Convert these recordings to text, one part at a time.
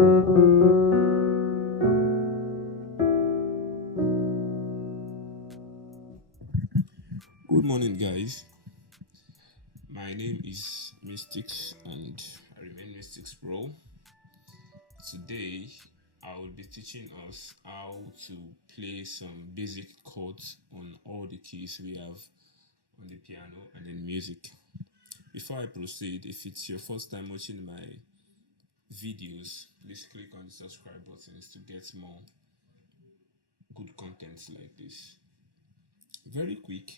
Good morning, guys. My name is Mystics, and I remain Mystics Pro. Today, I will be teaching us how to play some basic chords on all the keys we have on the piano and in music. Before I proceed, if it's your first time watching my videos, please click on the subscribe buttons to get more good contents like this. Very quick.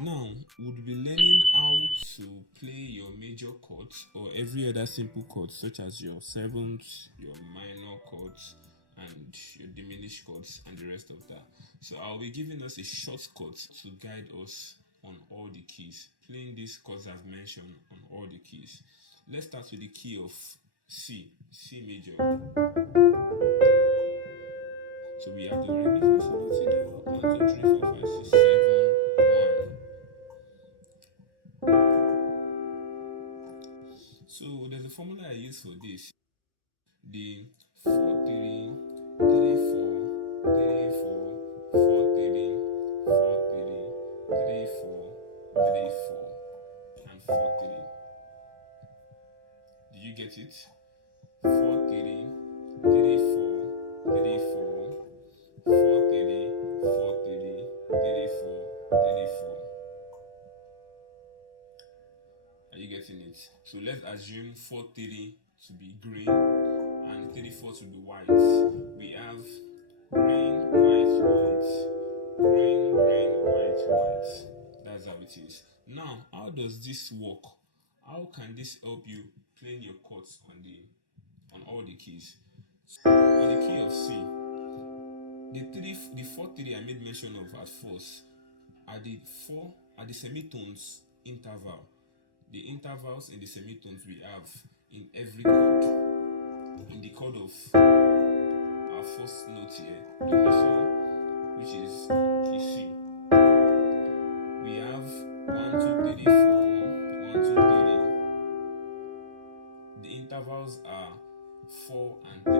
Now, we'll be learning how to play your major chords or every other simple chord, such as your sevenths, your minor chords, and your diminished chords, and the rest of that. So, I'll be giving us a shortcut to guide us on all the keys, playing these chords I've mentioned on all the keys. Let's start with the key of C major. So, we have the re, mi, fa, sol, la, si, do. 1, 2, 3, 4, 5, 6, 7, 1. So there's a formula I use for this. The 4 3 3 4 3 4 4 3 4 3 3 4 3 4 and 4 3. Did you get it? 4 3 3 4 3 4 4 3 4 3 3 4 3 4. Are you getting it? So let's assume 4 3 to be green and 34 to be white. We have green, white, white, green, green, white, white. That's how it is. Now, how does this work? How can this help you playing your chords on all the keys? On the key of C, the 4 3 I made mention of at first are the semitones interval. The intervals in the semitones we have in every chord. In the chord of our first note here, do mi sol, which is key C, we have 1 2 3 4 1 2 3. The intervals are 4 and 3.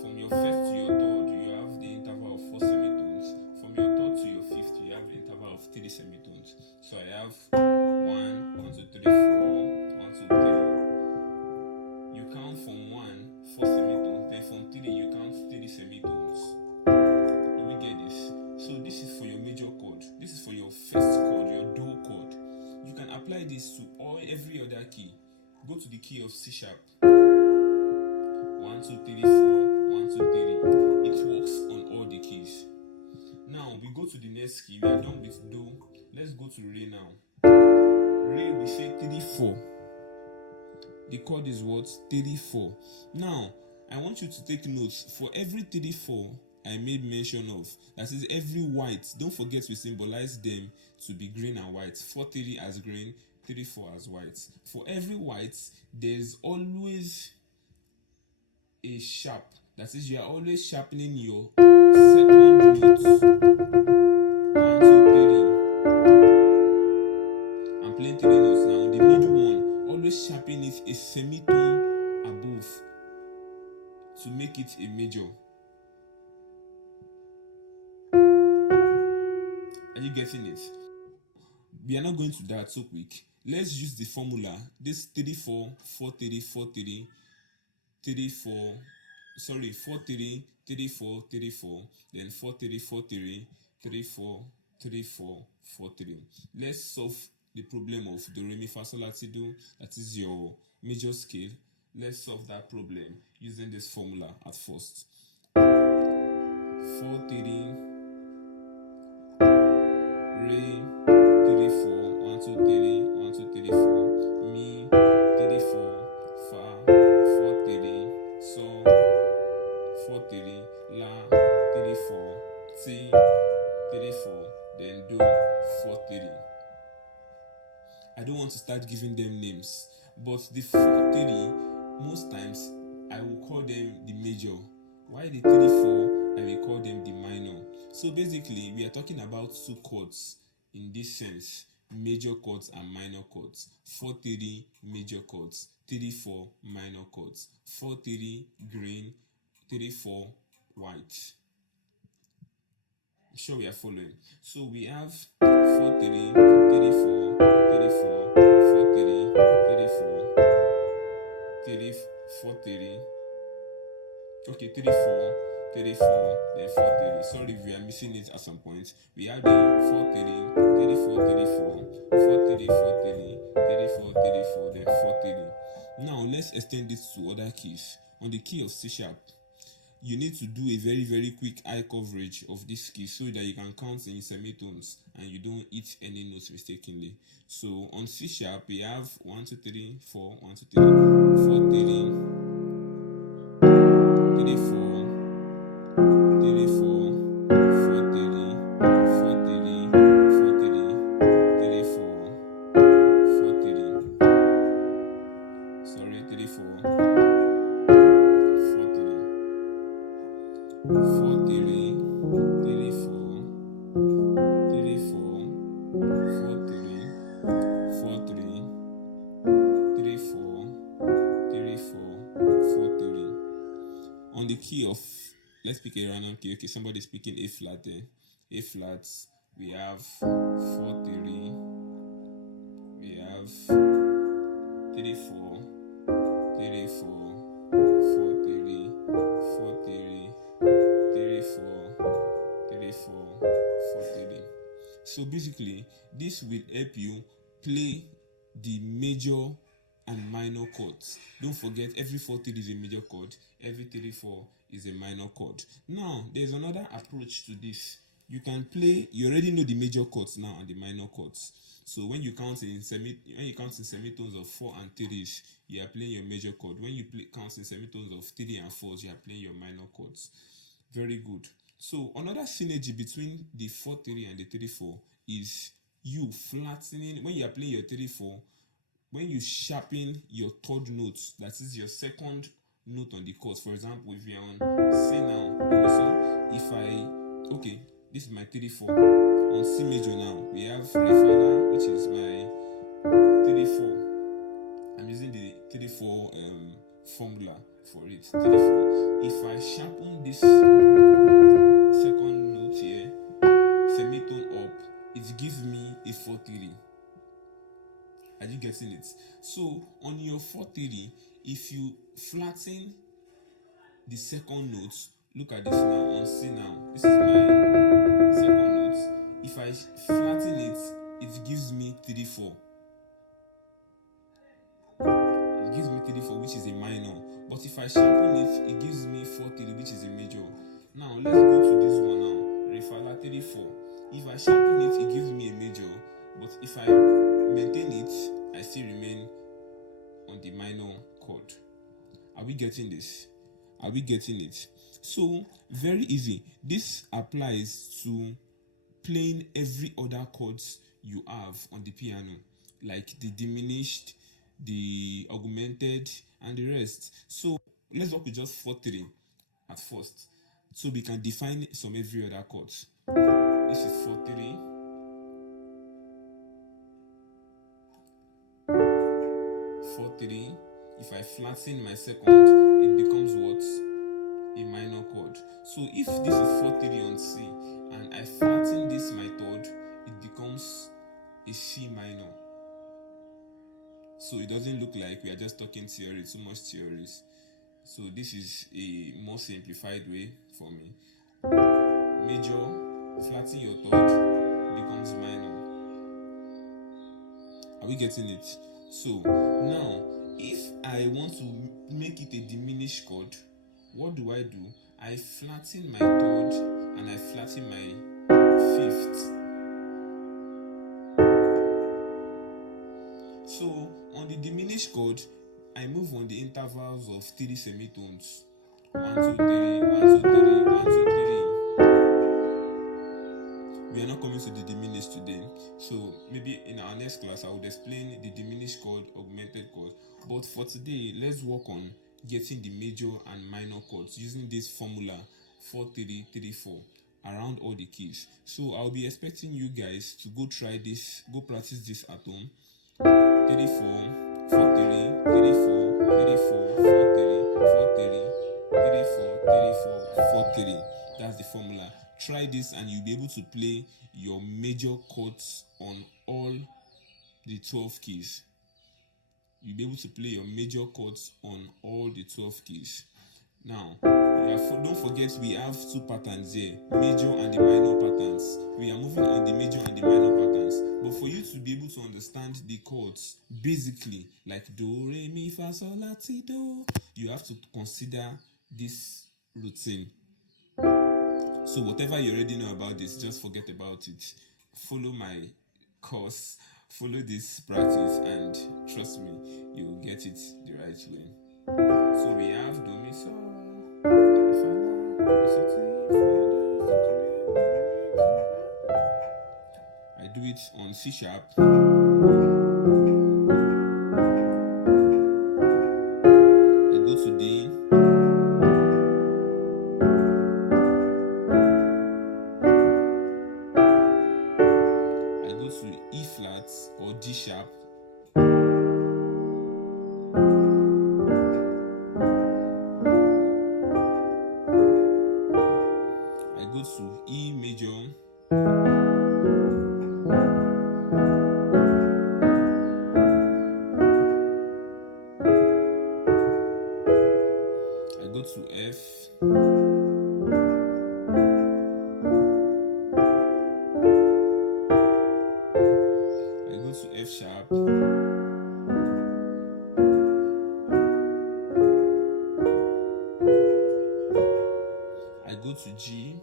From your first to your third, you have the interval of 4 semitones. From your third to your fifth, you have the interval of 3 semitones. So I have 1 2 3 4 1 2 3. You count from 1 4 semitones, then from 3 you count 3 semitones. Do we get this? So this is for your major chord. This is for your first chord, your do chord. You can apply this to every other key. Go to the key of C sharp. 1 2 3 4 1 2 3. It works on all the keys. Now we go to the next key. We are done with do. Let's go to re now. Re, we say 3 4. The chord is what? 3 4. Now I want you to take notes. For every 3 4 I made mention of, that is every white, don't forget we symbolize them to be green and white. 4 3 as green, 3 4 as white. For every white, there's always a sharp. That is, you are always sharpening your second note. 1 2 3. I'm playing 3 notes now. The middle one, always sharpen it a semitone above to make it a major. Are you getting it? We are not going to that so quick. Let's use the formula. This 3 4 4 3 4 3 3 4. Sorry, 4 3 3 4 3 4. Then 4 3 4 3 3 4 3 4 4 3. Let's solve the problem of do re mi fa sol la ti do. That is your major scale. Let's solve that problem using this formula at first. 4 3 re 3 4 1 2 3 1 2 3 4 mi 3 4 fa 4 3 sol 4 3 la 3 4 ti 3 4, then do 4 3. I don't want to start giving them names, but the 4 3 most times I will call them the major, while the 3 4 I will call them the minor. So basically we are talking about two chords in this sense. major chords and minor chords. 4-3 major chords, 3-4 minor chords, 4-3 green, 3-4 white. I'm sure we are following. So we have 4-3, 3-4, 3-4, 4-3, 3-4, 4-3. Okay, 3-4, 3-4, then 4-3. Sorry if we are missing it at some point. We have the 4-3, 3-4, 3-4, 4-3, 4-3, 3-4, 3-4, then 4-3. Now let's extend this to other keys. On the key of C sharp, you need to do a very quick eye coverage of this key so that you can count in semitones and you don't hit any notes mistakenly. So on C sharp, we have 1, 2, 3, 4, 1, 2, 3, 4, 3, 3, 4, 3, 4, 4, 3, 4, 3, 4, 3, 3, 4, 4, 3. Sorry, 3, 4, 4, 3. 4-3, 3-4, 3-4, 4-3, 4-3, 3-4, 3-4, 4-3. On the key of, let's pick a random key. Okay, somebody's picking A flat there. A flat, we have 4-3, we have 3-4, 3-4, 4-3, 4-3, 3-4, 3-4, 4-3. So basically, this will help you play the major and minor chords. Don't forget, every 4-3 is a major chord, every 3-4 is a minor chord. Now, there's another approach to this. You can play, you already know the major chords now and the minor chords. So when you count in semitones of 4 and 3s, you are playing your major chord. When you count in semitones of 3 and 4s, you are playing your minor chords. Very good. So another synergy between the 4-3 and the 3-4 is you flattening. When you are playing your 3-4, when you sharpen your third note, that is your second note on the chords. For example, if you're on C now, so if okay, this is my 3-4. On C major now, we have Re Fala, which is my 3-4. I'm using the 3-4 formula for it. 3-4. If I sharpen this second note here, semitone up, it gives me a 4-3. Are you getting it? So on your 4-3, if you flatten the second note, look at this now on C now. This is my second note. If I flatten it, it gives me 3-4. It gives me 3-4, which is a minor. But if I sharpen it, it gives me 4-3, which is a major. Now let's go to this one now. Re Fala 3-4. If I sharpen it, it gives me a major. But if I maintain it, I still remain on the minor chord. Are we getting this? Are we getting it? So very easy. This applies to playing every other chords you have on the piano, like the diminished, the augmented, and the rest. So let's work with just 4-3 at first, so we can define some every other chords. This is 4-3. 4-3. If I flatten my second, it becomes what? A minor chord. So if this is 4-3 on C and I flatten this my third, it becomes a C minor. So it doesn't look like we are just talking theory, too much theories. So this is a more simplified way for me. Major, flatten your third, becomes minor. Are we getting it? So now, if I want to make it a diminished chord, what do? I flatten my third and I flatten my fifth. So on the diminished chord, I move on the intervals of 3 semitones. 1, 2, 3, 1, 2, 3, 1, 2, 3. We are not coming to the diminished today. So maybe in our next class, I will explain the diminished chord, augmented chord. But for today, let's work on getting the major and minor chords using this formula 4-3-3-4. around all the keys. So I'll be expecting you guys to go try this, go practice this at home. 3 4 4 3 3 4 3 4 4 3 4 3 3 4 3 4 4 3. That's the formula. Try this and you'll be able to play your major chords on all the 12 keys. You'll be able to play your major chords on all the 12 keys. Now, don't forget we have two patterns here, major and the minor patterns. We are moving on the major and the minor patterns. But for you to be able to understand the chords, basically, like do, re, mi, fa, sol, la, ti, do, you have to consider this routine. So whatever you already know about this, just forget about it. Follow my course, follow this practice, and trust me, you will get it the right way. So we have do, mi, sol, fa, la, mi, sol, ti, fa, do, I do it on C sharp. I go to D. I go to E flat or D sharp. I go to E major. I go to F. I go to F sharp. I go to G.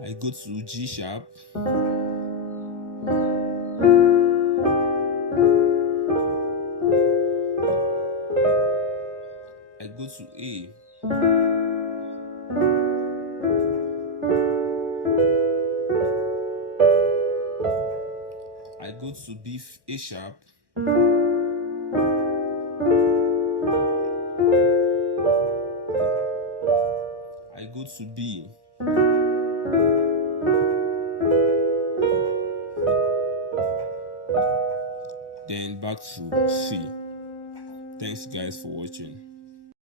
I go to G sharp. I go to A. I go to B, A sharp. I go to B. Then back to C. Thanks guys for watching.